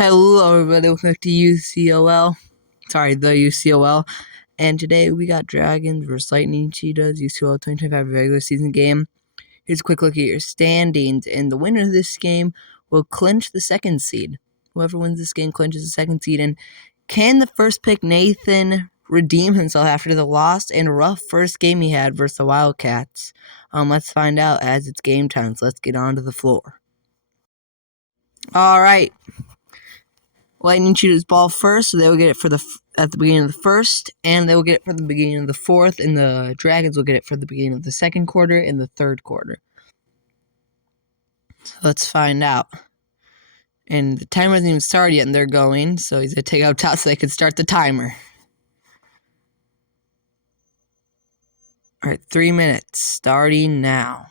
Hello everybody, welcome back to UCOL. Sorry, the UCOL. And today we got Dragons versus Lightning Cheetahs UCOL 2025 regular season game. Here's a quick look at your standings, and the winner of this game will clinch the second seed. Whoever wins this game clinches the second seed. And can the first pick Nathan redeem himself after the loss and rough first game he had versus the Wildcats? Let's find out as it's game time. So let's get onto the floor. All right. Lightning Cheetahs ball first, so they will get it at the beginning of the first, and they will get it for the beginning of the fourth, and the Dragons will get it for the beginning of the second quarter and the third quarter. So let's find out. And the timer hasn't even started yet, and they're going, so he's going to take out top so they can start the timer. All right, 3 minutes, starting now.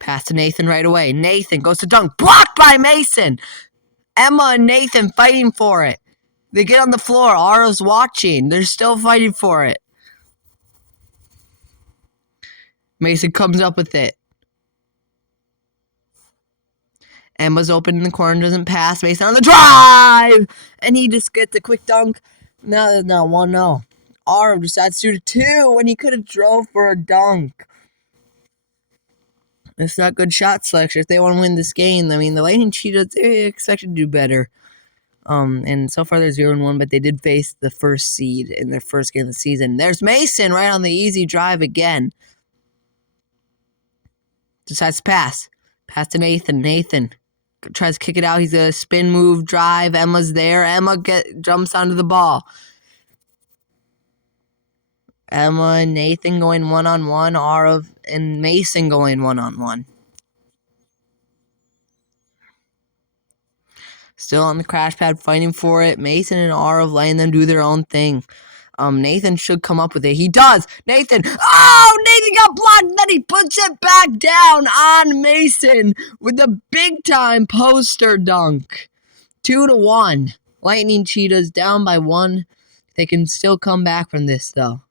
Pass to Nathan right away. Nathan goes to dunk, blocked by Mason. Emma and Nathan fighting for it. They get on the floor. Aarav's watching. They're still fighting for it. Mason comes up with it. Emma's open in the corner, doesn't pass. Mason on the drive! And he just gets a quick dunk. Now there's not 1-0. Aarav decides to shoot a 2 when he could have drove for a dunk. It's not good shot selection. If they want to win this game, I mean, the Lightning Cheetahs, they're expected to do better. And so far they're 0-1, but they did face the first seed in their first game of the season. There's Mason right on the easy drive again. Decides to pass. Pass to Nathan. Nathan tries to kick it out. He's a spin move drive. Emma's there. Emma jumps onto the ball. Emma and Nathan going one-on-one. Aarav and Mason going one-on-one. Still on the crash pad fighting for it. Mason and Aarav letting them do their own thing. Nathan should come up with it. He does. Nathan. Oh, Nathan got blocked. Then he puts it back down on Mason with a big-time poster dunk. 2-1. Lightning Cheetahs down by 1. They can still come back from this, though.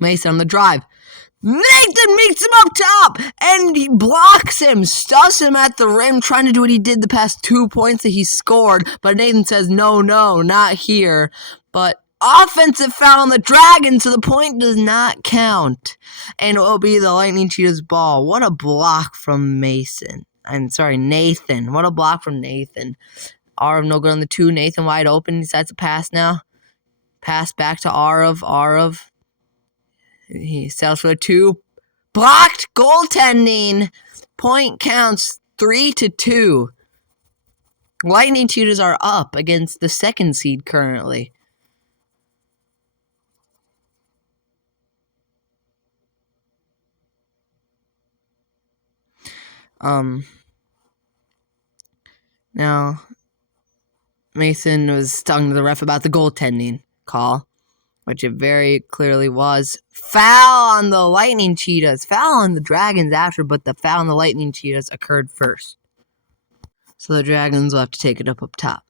Mason on the drive. Nathan meets him up top, and he blocks him, stuffs him at the rim, trying to do what he did the past 2 points that he scored, but Nathan says, no, not here. But offensive foul on the Dragons, so the point does not count, and it will be the Lightning Cheetahs ball. What a block from Nathan. What a block from Nathan. Aarav no good on the 2, Nathan wide open, he decides to pass now. Pass back to Aarav. Aarav. He sells for a 2. Blocked goaltending. Point counts 3-2. Lightning Cheetahs are up against the second seed currently. Now, Mason was stung to the ref about the goaltending call, which it very clearly was. Foul on the Lightning Cheetahs. Foul on the Dragons after, but the foul on the Lightning Cheetahs occurred first. So the Dragons will have to take it up top.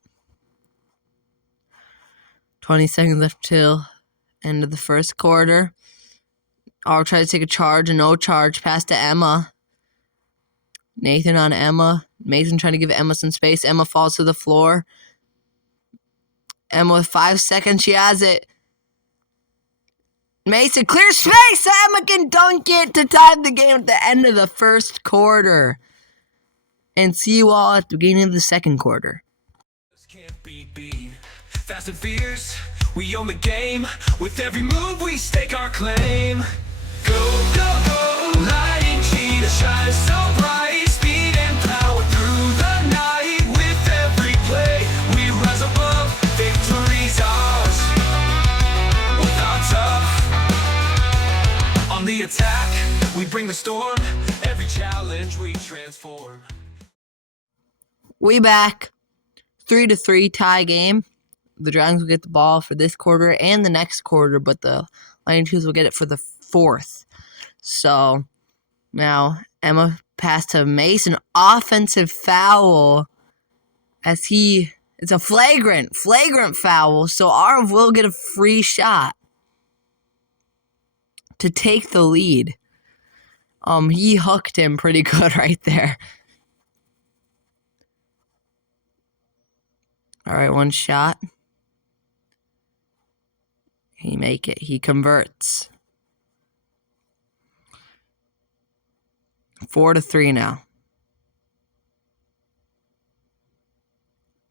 20 seconds left till end of the first quarter. Aarav tries to take a charge, a no charge. Pass to Emma. Nathan on Emma. Mason trying to give Emma some space. Emma falls to the floor. Emma with 5 seconds. She has it. Mason clear space. Emma can dunk it to tie the game at the end of the first quarter. And see you all at the beginning of the second quarter. Can't be beat. Fast and fierce, we own the game. With every move we stake our claim. Go, go, go, Lightning Cheetah shine so bright. Speed and power through the night. With every play, we rise above. Victory's ours. With our tough. On the attack, we bring the storm. Every challenge we transform. We back. 3-3 tie game. The Dragons will get the ball for this quarter and the next quarter, but the Lightning Cheetahs will get it for the fourth. So now Emma passed to Mason. Offensive foul as it's a flagrant foul. So Aarav will get a free shot to take the lead. He hooked him pretty good right there. All right, one shot. He make it. He converts. 4-3 now.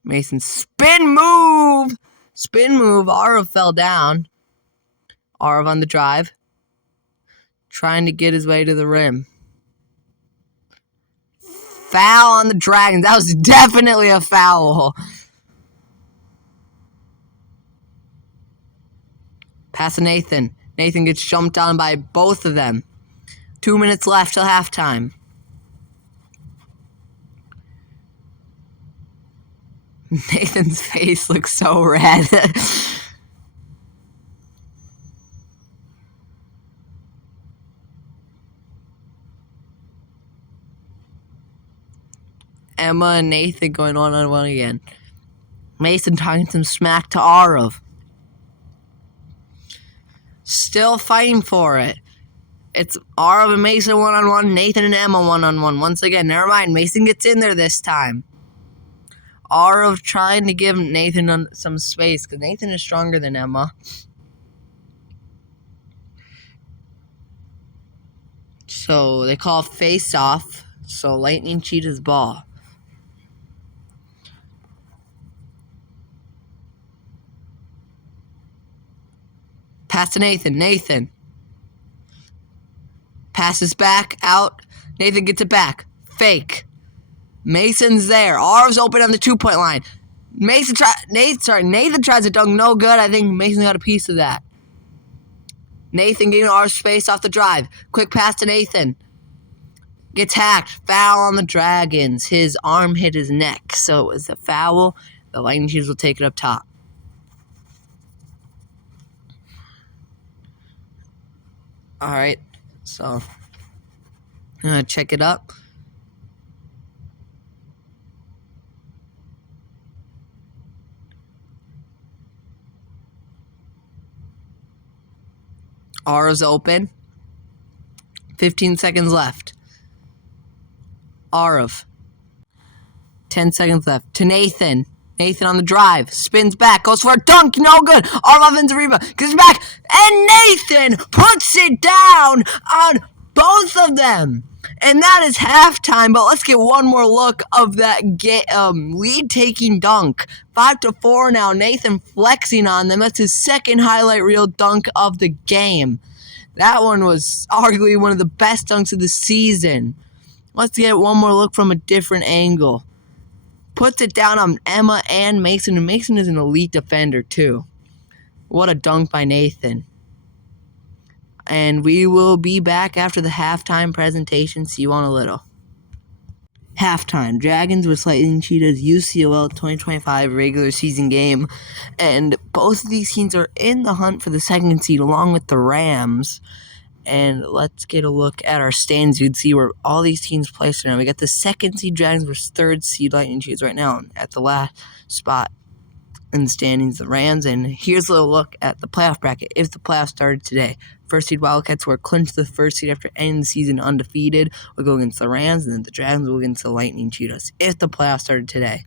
Mason spin move. Spin move. Aarav fell down. Aarav on the drive. Trying to get his way to the rim. Foul on the Dragons. That was definitely a foul. Pass to Nathan. Nathan gets jumped on by both of them. 2 minutes left till halftime. Nathan's face looks so red. Emma and Nathan going one-on-one again. Mason talking some smack to Aarav. Still fighting for it. It's Aarav and Mason one-on-one, Nathan and Emma one-on-one. Once again, never mind. Mason gets in there this time. Aarav trying to give Nathan some space because Nathan is stronger than Emma. So they call face off. So Lightning Cheetahs ball. Pass to Nathan. Nathan. Passes back, out. Nathan gets it back. Fake. Mason's there. Aarav's open on the 2-point line. Nathan tries to dunk, no good. I think Mason got a piece of that. Nathan getting Aarav's space off the drive. Quick pass to Nathan. Gets hacked. Foul on the Dragons. His arm hit his neck, so it was a foul. The Lightning Cheetahs will take it up top. Alright, so I'm going to check it up. Aarav's open. 15 seconds left. Aarav. 10 seconds left. To Nathan. Nathan on the drive. Spins back. Goes for a dunk. No good. Aarav ends the rebound. Gets back. And Nathan puts it down on both of them. And that is halftime. But let's get one more look of that lead-taking dunk. 5-4 now. Nathan flexing on them. That's his second highlight reel dunk of the game. That one was arguably one of the best dunks of the season. Let's get one more look from a different angle. Puts it down on Emma and Mason. And Mason is an elite defender, too. What a dunk by Nathan. And we will be back after the halftime presentation. See you on a little. Halftime. Dragons vs. Lightning Cheetahs UCOL 2025 regular season game. And both of these teams are in the hunt for the second seed along with the Rams. And let's get a look at our standings. You'd see where all these teams placed right now. We got the second seed Dragons versus third seed Lightning Cheetahs right now at the last spot in the standings, the Rams. And here's a little look at the playoff bracket if the playoffs started today. First seed Wildcats will clinch the first seed after ending the season undefeated. We'll go against the Rams, and then the Dragons will go against the Lightning Cheetahs if the playoffs started today.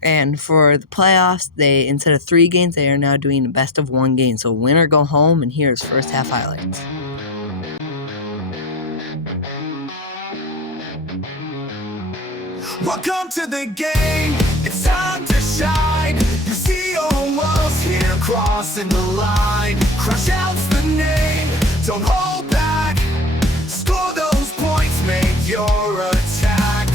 And for the playoffs, they instead of 3 games, they are now doing a best of 1 game. So winner go home, and here's first half highlights. Welcome to the game, it's time to shine. You see your walls here crossing the line. Crush out's the name, don't hold back. Score those points, make your attack.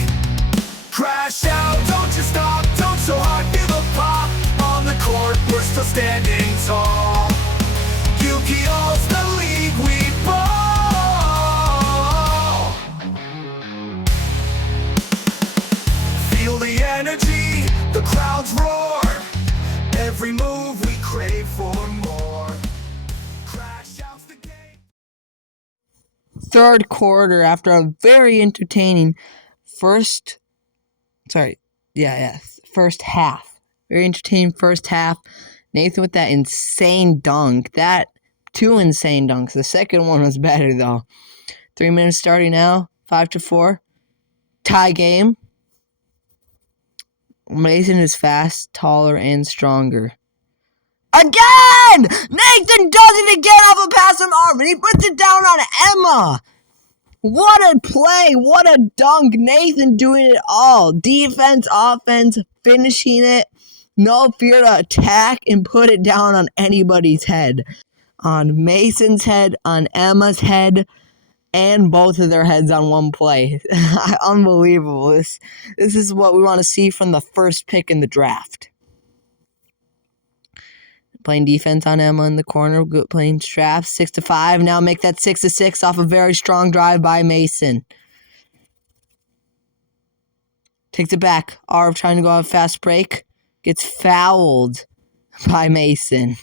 Crash out, don't you stop, don't so hard, feel the pop. On the court, we're still standing tall. UCOL's the league we ball. Feel the energy, the crowds roar. Every move we crave for more. Crash out's the game. Third quarter after a very entertaining first half. Very entertaining first half. Nathan with that insane dunk. That 2 insane dunks. The second one was better though. 3 minutes starting now. 5-4. Tie game. Mason is fast, taller, and stronger. Again! Nathan does it again off a pass from Aarav, and he puts it down on Emma. What a play! What a dunk! Nathan doing it all. Defense, offense, finishing it. No fear to attack and put it down on anybody's head. On Mason's head, on Emma's head, and both of their heads on one play. Unbelievable. This is what we want to see from the first pick in the draft. Playing defense on Emma in the corner. Good playing straps. 6-5. Now make that 6-6 off a very strong drive by Mason. Takes it back. Aarav trying to go on a fast break. Gets fouled by Mason.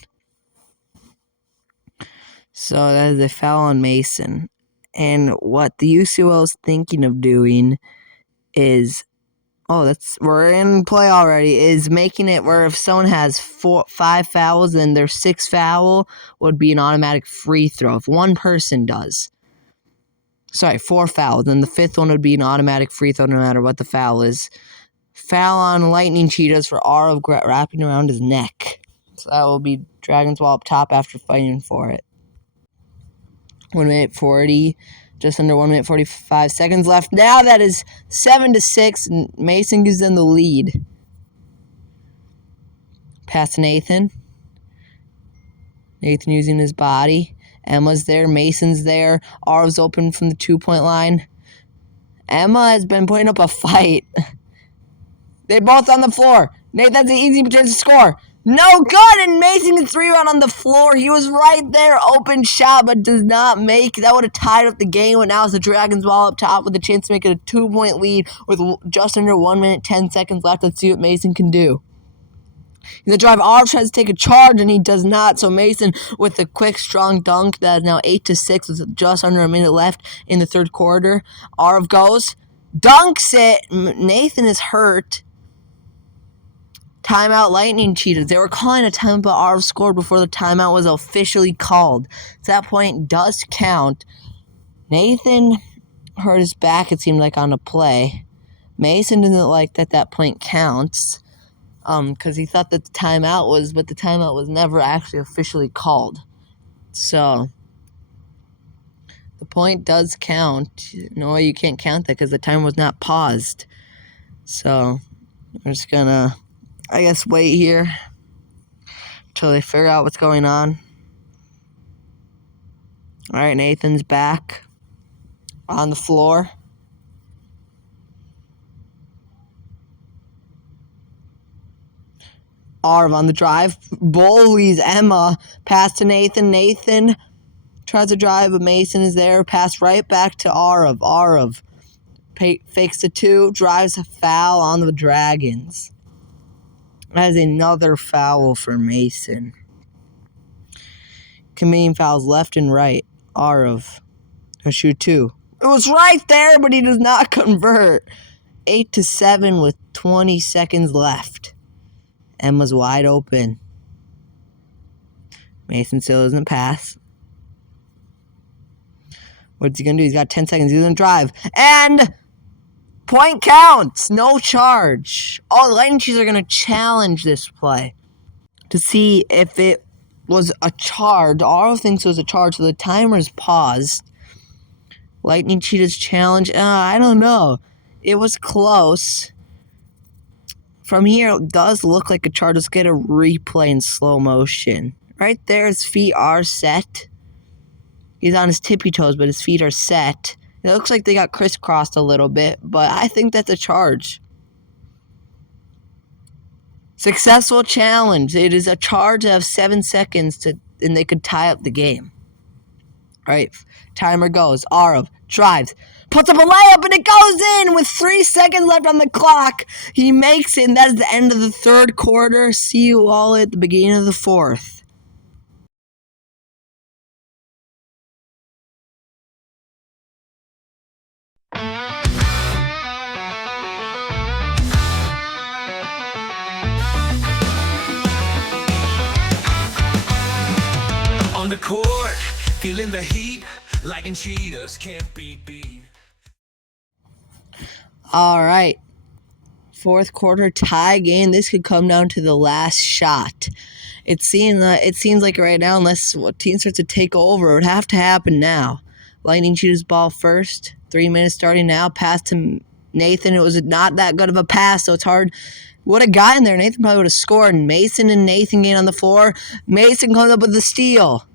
So that is a foul on Mason. And what the UCOL is thinking of doing is, we're in play already, is making it where if someone has 5 fouls, then their 6th foul would be an automatic free throw. If one person does. 4 fouls, then the 5th one would be an automatic free throw no matter what the foul is. Foul on Lightning Cheetahs for Aarav wrapping around his neck. So that will be Dragon's Wall up top after fighting for it. 1 minute 40, just under 1 minute 45 seconds left. Now that is 7-6, and Mason gives them the lead. Pass to Nathan. Nathan using his body. Emma's there. Mason's there. Aarav's open from the 2-point line. Emma has been putting up a fight. They're both on the floor. Nate, that's an easy chance to score. No good, and Mason gets rebound on the floor. He was right there, open shot, but does not make. That would have tied up the game, and now it's the Dragons Wall up top with a chance to make it a 2-point lead with just under 1 minute 10 seconds left. Let's see what Mason can do. In the drive, Aarav tries to take a charge, and he does not. So Mason with a quick, strong dunk that is now 8-6 with just under a minute left in the third quarter. Aarav goes, dunks it. Nathan is hurt. Timeout, Lightning Cheetahs. They were calling a timeout, but Aarav scored before the timeout was officially called. So that point does count. Nathan hurt his back, it seemed like, on a play. Mason doesn't like that point counts. Because he thought that the timeout was never actually officially called. So the point does count. No way you can't count that because the time was not paused. So we're just gonna, I guess, wait here until they figure out what's going on. All right, Nathan's back on the floor. Aarav on the drive, bullies Emma, pass to Nathan. Nathan tries to drive, but Mason is there. Pass right back to Aarav. Aarav fakes the 2, drives a foul on the Dragons. That is another foul for Mason. Committing fouls left and right. Aarav will shoot 2. It was right there, but he does not convert. 8-7 with 20 seconds left. Emma's wide open. Mason still doesn't pass. What's he going to do? He's got 10 seconds. He's going to drive. And point counts. No charge. All the Lightning Cheetahs are going to challenge this play to see if it was a charge. Aarav thinks it was a charge, so the timer's paused. Lightning Cheetahs challenge. I don't know. It was close. From here, it does look like a charge. Let's get a replay in slow motion. Right there, his feet are set. He's on his tippy toes, but his feet are set. It looks like they got crisscrossed a little bit, but I think that's a charge. Successful challenge. It is a charge of 7 seconds, and they could tie up the game. All right, timer goes. Aarav drives. Puts up a layup, and it goes in with 3 seconds left on the clock. He makes it, and that is the end of the third quarter. See you all at the beginning of the fourth. On the court, feeling the heat, Lightning Cheetahs can't be beat. All right. Fourth quarter tie game. This could come down to the last shot. It seems like right now, unless what team starts to take over, it would have to happen now. Lightning Cheetahs ball first. 3 minutes starting now. Pass to Nathan. It was not that good of a pass, so it's hard. Would have gotten there. Nathan probably would have scored. Mason and Nathan getting on the floor. Mason comes up with the steal.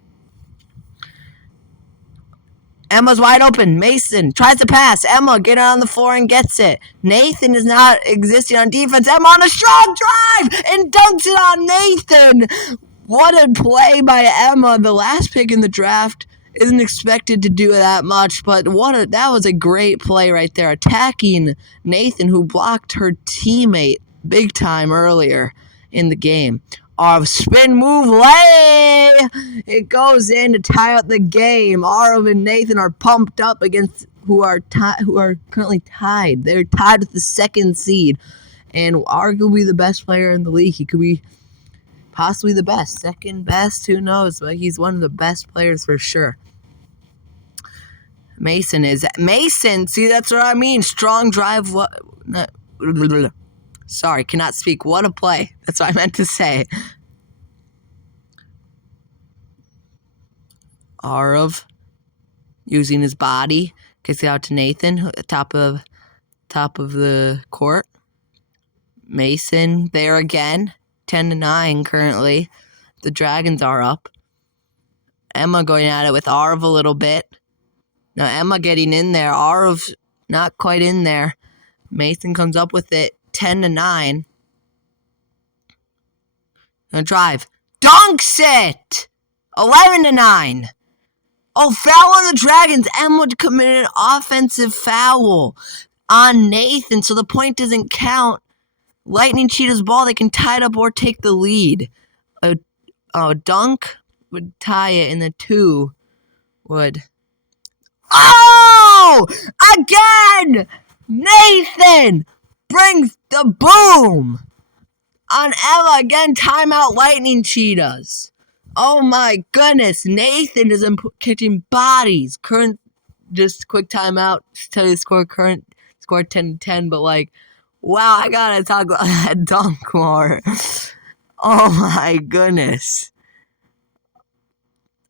Emma's wide open. Mason tries to pass. Emma getting on the floor and gets it. Nathan is not existing on defense. Emma on a strong drive and dunks it on Nathan. What a play by Emma. The last pick in the draft isn't expected to do that much, but that was a great play right there. Attacking Nathan, who blocked her teammate big time earlier in the game. Aarav spin move lay. It goes in to tie out the game. Aarav and Nathan are pumped up against who are currently tied. They're tied with the second seed, and arguably the best player in the league. He could be possibly the best, second best, who knows? But he's one of the best players for sure. Mason. See, that's what I mean. Strong drive. Sorry, cannot speak. What a play. That's what I meant to say. Aarav using his body. Kicks it out to Nathan. Top of the court. Mason there again. 10-9 currently. The Dragons are up. Emma going at it with Aarav a little bit. Now Emma getting in there. Aarav not quite in there. Mason comes up with it. 10-9. Gonna drive. Dunks it! 11-9. Oh, foul on the Dragons. Emma committed an offensive foul on Nathan, so the point doesn't count. Lightning Cheetahs ball. They can tie it up or take the lead. A dunk would tie it, and the 2 would. Oh! Again! Nathan brings the boom on Emma. Again, timeout Lightning Cheetahs. Oh my goodness. Nathan is catching bodies. Just quick timeout. Tell you the score. Current score 10-10, but wow, I gotta talk about that dunk more. Oh my goodness.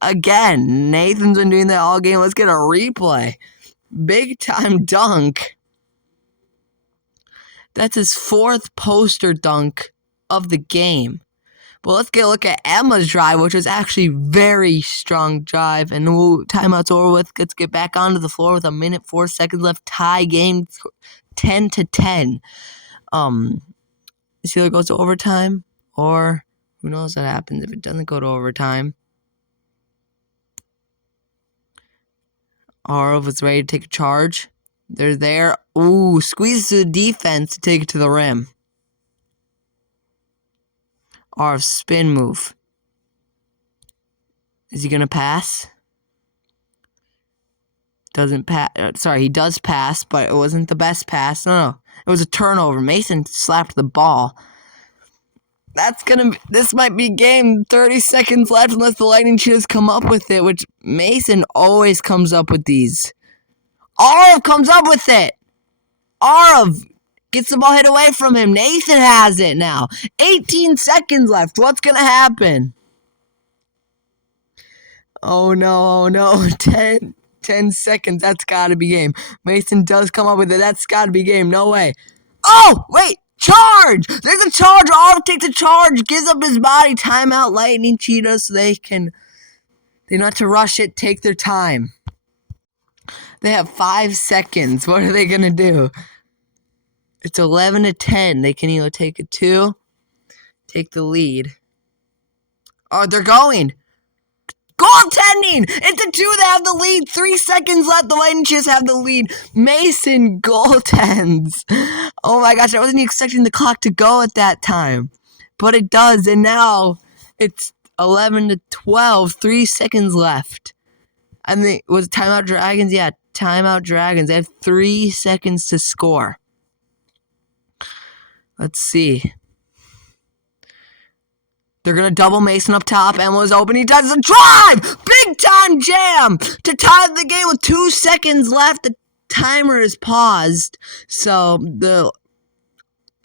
Again, Nathan's been doing that all game. Let's get a replay. Big time dunk. That's his 4th poster dunk of the game. But let's get a look at Emma's drive, which was actually very strong drive. And timeout's over with. Let's get back onto the floor with 1 minute, 4 seconds left. Tie game 10-10. This either goes to overtime or who knows what happens if it doesn't go to overtime. Aarav was ready to take a charge. They're there. Ooh, squeeze the defense to take it to the rim. Aarav spin move. Is he going to pass? Doesn't pass. Sorry, he does pass, but it wasn't the best pass. No. It was a turnover. Mason slapped the ball. This might be game. 30 seconds left unless the Lightning Cheetahs come up with it, which Mason always comes up with these. Aarav comes up with it. Aarav gets the ball hit away from him. Nathan has it now. 18 seconds left. What's going to happen? Oh no. 10 seconds. That's got to be game. Mason does come up with it. That's got to be game. No way. Oh, wait. Charge! There's a charge. Aarav takes a charge. Gives up his body. Timeout Lightning Cheetahs so they don't have to rush it. Take their time. They have 5 seconds. What are they going to do? It's 11-10. They can either take a 2, take the lead. Oh, they're going. Goaltending! It's a 2. They have the lead. 3 seconds left. The Lightning Cheetahs have the lead. Mason goaltends. Oh my gosh, I wasn't expecting the clock to go at that time. But it does, and now it's 11-12. 3 seconds left. And was it timeout Dragons? Yeah, timeout Dragons. They have 3 seconds to score. Let's see. They're going to double Mason up top. Emma's open. He does a drive! Big time jam to tie the game with 2 seconds left. The timer is paused. So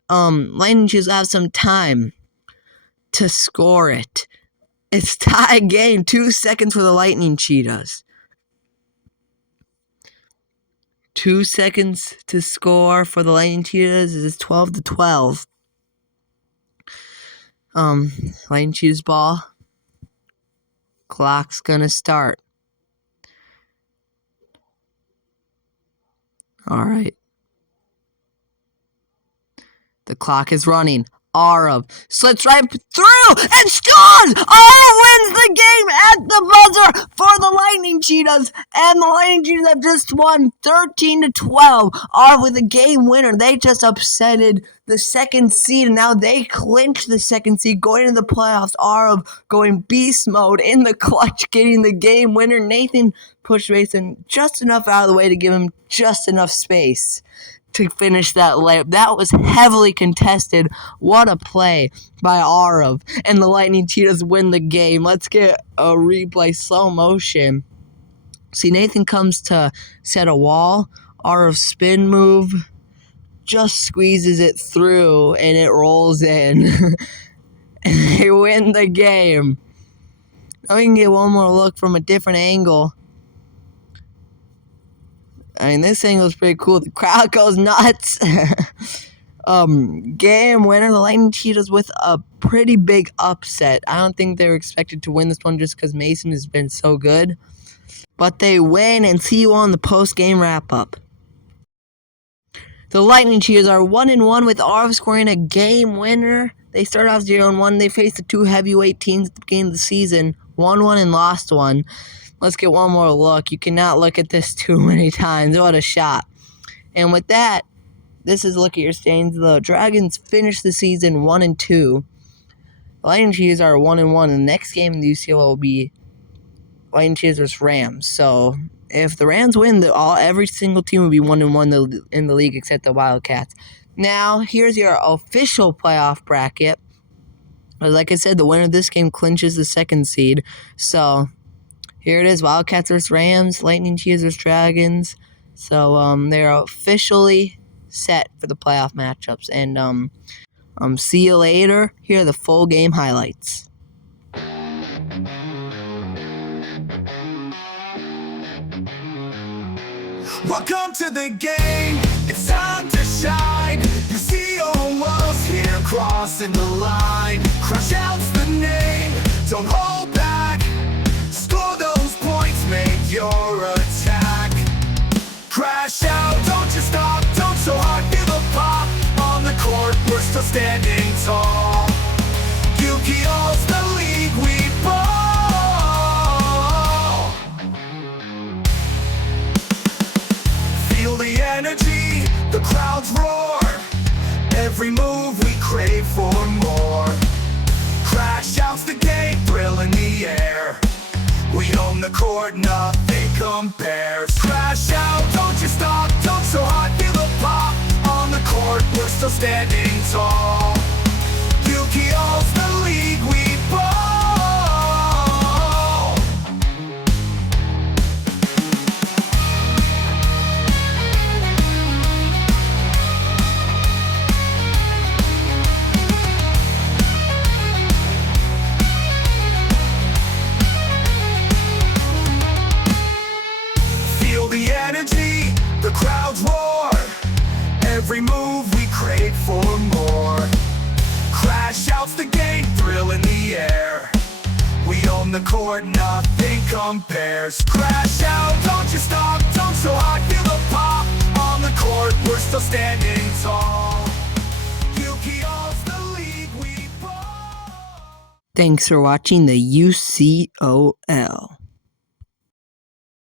Lightning Cheetahs have some time to score it. It's tie game. 2 seconds for the Lightning Cheetahs. 2 seconds to score for the Lightning Cheetahs. It's 12-12. Lightning Cheetahs ball. Clock's gonna start. Alright. The clock is running. Aarav slits right through and scores! Aarav wins the game at the buzzer for the Lightning Cheetahs, and the Lightning Cheetahs have just won 13-12. Aarav with a game winner. They just upsetted the second seed, and now they clinch the second seed going into the playoffs. Aarav going beast mode in the clutch, getting the game winner. Nathan pushed Mason just enough out of the way to give him just enough space to finish that layup. That was heavily contested. What a play by Aarav. And the Lightning Cheetahs win the game. Let's get a replay, slow motion. See, Nathan comes to set a wall. Aarav spin move. Just squeezes it through and it rolls in. And they win the game. Now we can get one more look from a different angle. I mean, this angle is pretty cool. The crowd goes nuts. Game winner, the Lightning Cheetahs with a pretty big upset. I don't think they were expected to win this one just because Mason has been so good. But they win, and see you on the post-game wrap-up. The Lightning Cheetahs are 1-1 with Aarav scoring a game winner. They started off 0-1. They faced the two heavyweight teams at the beginning of the season. Won one and lost one. Let's get one more look. You cannot look at this too many times. What a shot. And with that, this is look at your standings. The Dragons finished the season 1-2. The Lightning Cheetahs are 1-1. The next game in the UCOL will be Lightning Cheetahs versus Rams. So if the Rams win, every single team will be 1-1 in the league except the Wildcats. Now, here's your official playoff bracket. Like I said, the winner of this game clinches the second seed. So here it is, Wildcats versus Rams, Lightning Cheetahs versus Dragons. So they're officially set for the playoff matchups. And see you later. Here are the full game highlights. Welcome to the game, it's time to shine. You see all walls here crossing the line. Crush out's the name, don't hold back. Score those points, make your attack. Crash out, don't you stop, don't so hard, feel the pop. On the court, we're still standing tall. UCOL's the league we ball. Feel the energy, the crowds roar. Every move we crave for more. Crash out's the game, thrill in the air. We own the court, nothing compares. Crash out, don't you stop, don't so hard, feel the pop. On the court, we're still standing tall. UCOL's the league we ball. The energy, the crowds roar. Every move we crave for more. Crash out's the game, thrill in the air. We own the court, nothing compares. Crash out, don't you stop, don't so hard, feel the pop. On the court, we're still standing tall. UCOL's the league we ball. Thanks for watching the UCOL.